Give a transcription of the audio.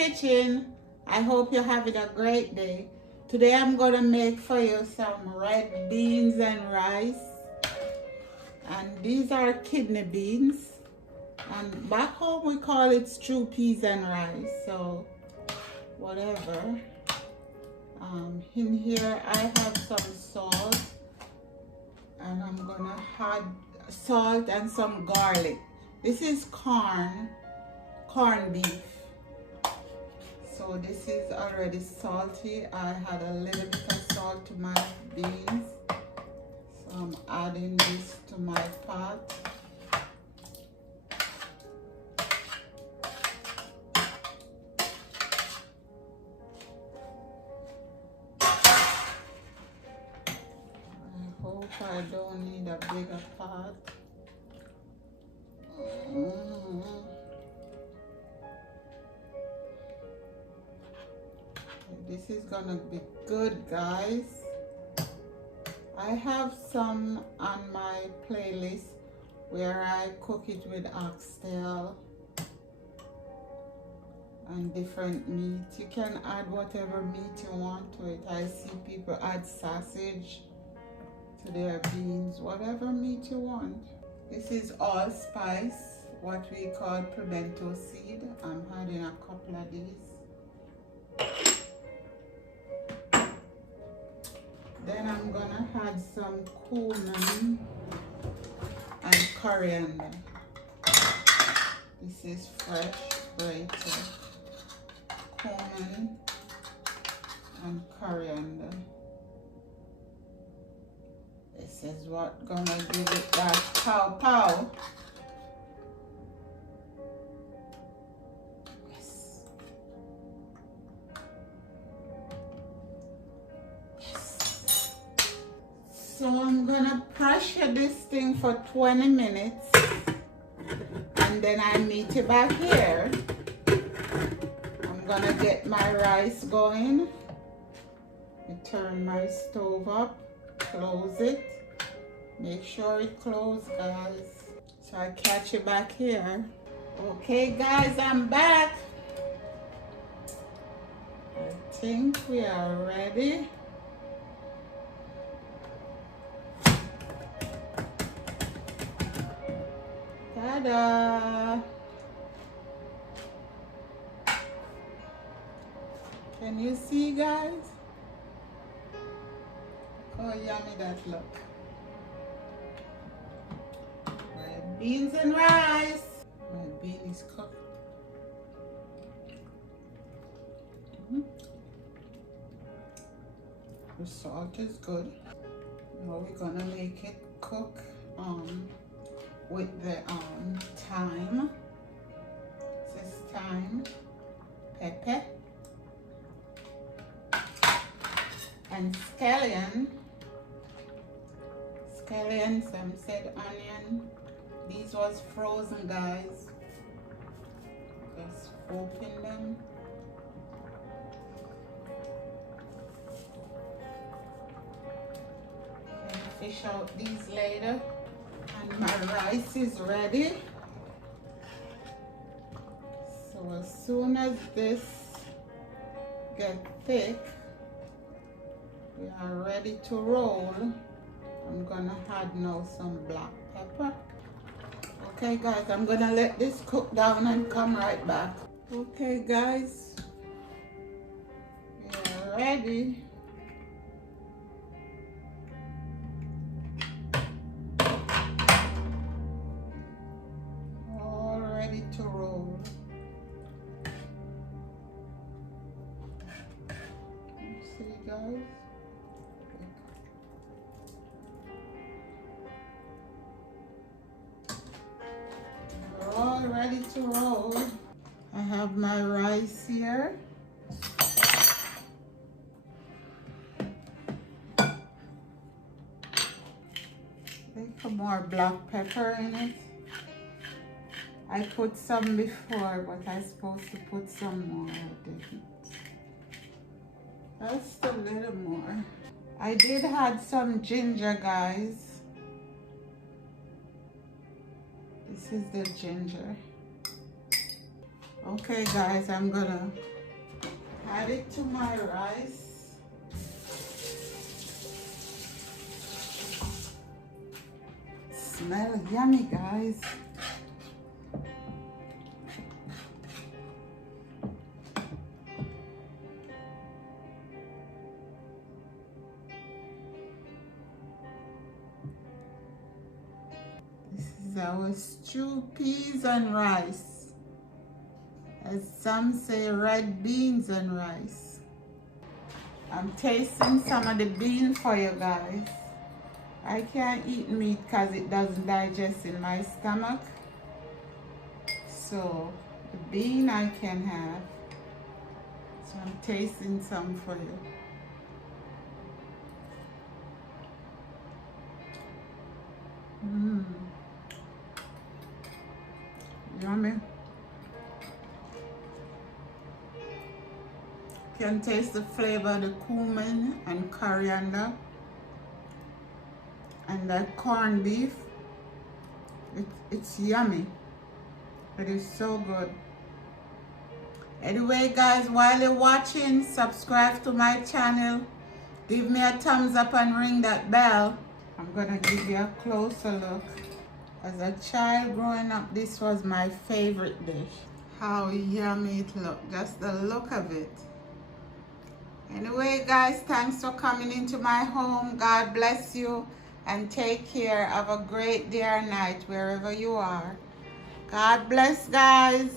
kitchen. I hope you're having a great day. Today I'm gonna make for you some red beans and rice. And these are kidney beans. And back home we call it stew peas and rice, so whatever. In here I have some salt, and I'm gonna add salt and some garlic. This is corned beef. So this is already salty. I had a little bit of salt to my beans. So I'm adding this to my pot. I don't need a bigger pot. This is gonna be good, guys. I have some on my playlist where I cook it with oxtail and different meat. You can add whatever meat you want to it. I see people add sausage to their beans, whatever meat you want. This is allspice, what we call pimento seed. I'm adding a couple of these. Then I'm gonna add some cumin and coriander. This is fresh grated cumin and coriander. This is what gonna give it that pow pow. Yes. Yes. So I'm gonna pressure this thing for 20 minutes and then I meet you back here. I'm gonna get my rice going. I turn my stove up. Close it. Make sure it closed, guys. So I catch you back here. Okay, guys, I'm back. I think we are ready. Ta-da! Can you see, guys? Oh, yummy that look. My beans and rice. My bean is cooked. The salt is good. Now we're gonna make it cook with the thyme. This is thyme, pepper, and scallion. Scallion, some said onion. These was frozen, guys. Just open them. And fish out these later. And my rice is ready. So as soon as this gets thick, we are ready to roll. I'm gonna add now some black pepper. Okay, guys, I'm gonna let this cook down and come right back. Okay, guys, we are ready. All ready to roll. You see, guys? All ready to roll. I have my rice here. Little more black pepper in it. I put some before, but I'm supposed to put some more. I didn't. Just a little more. I did add some ginger, guys. This is the ginger. Okay, guys, I'm gonna Add it to my rice. Smell yummy, guys. This is our stewed peas and rice. As some say, red beans and rice. I'm tasting some of the bean for you guys. I can't eat meat because it doesn't digest in my stomach. So the bean I can have. So I'm tasting some for you. Yummy. Can taste the flavor of the cumin and coriander and that corned beef. It's yummy. It is so good. Anyway, guys, while you're watching, subscribe to my channel. Give me a thumbs up and ring that bell. I'm gonna give you a closer look. As a child growing up, this was my favorite dish. How yummy it looked, just the look of it. Anyway, guys, thanks for coming into my home. God bless you and take care. Have a great day or night wherever you are. God bless, guys.